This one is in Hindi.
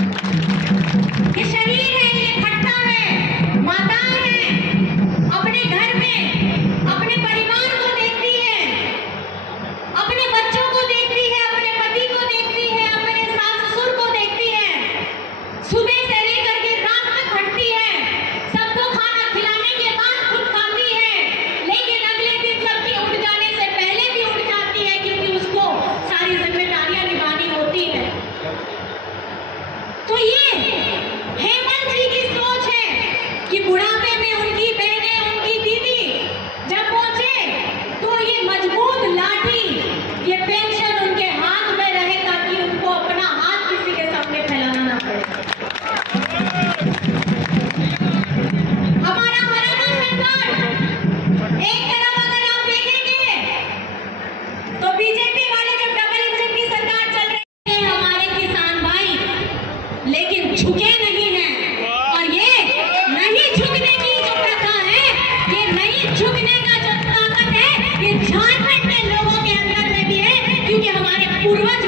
ये शरीर है, ये खट्टा है। माताएं हैं, अपने घर में अपने परिवार को देखती है, अपने बच्चों को देखती है, अपने पति को देखती है, अपने सास ससुर को देखती है। सुबह से लेकर के रात तक खटती है, सबको खाना खिलाने के बाद खुद खाती है, लेकिन अगले दिन सबकी उठ जाने से पहले भी उठ जाती है, क्योंकि उसको सारी जिम्मेदारियां निभानी होती है। तो ये हेमंत जी की सोच है कि बुढ़ापे में उनकी बहनें, उनकी दीदी जब पहुंचे तो ये मजबूत लाठी, ये पेंशन उनके हाथ में रहे, ताकि उनको अपना हाथ किसी के सामने फैलाना ना पड़े। हमारा हरियाणा सरकार एक तरफ अगर आप देखेंगे तो बीजेपी वाले जब डबल इंजन की सरकार चल रही है, हमारे किसान भाई लेकिन झुके नहीं हैं। और ये नहीं झुकने की जो प्रथा है, ये नहीं झुकने का जो ताकत है, ये झारखंड के लोगों के अंदर में भी है, क्योंकि हमारे पूर्वज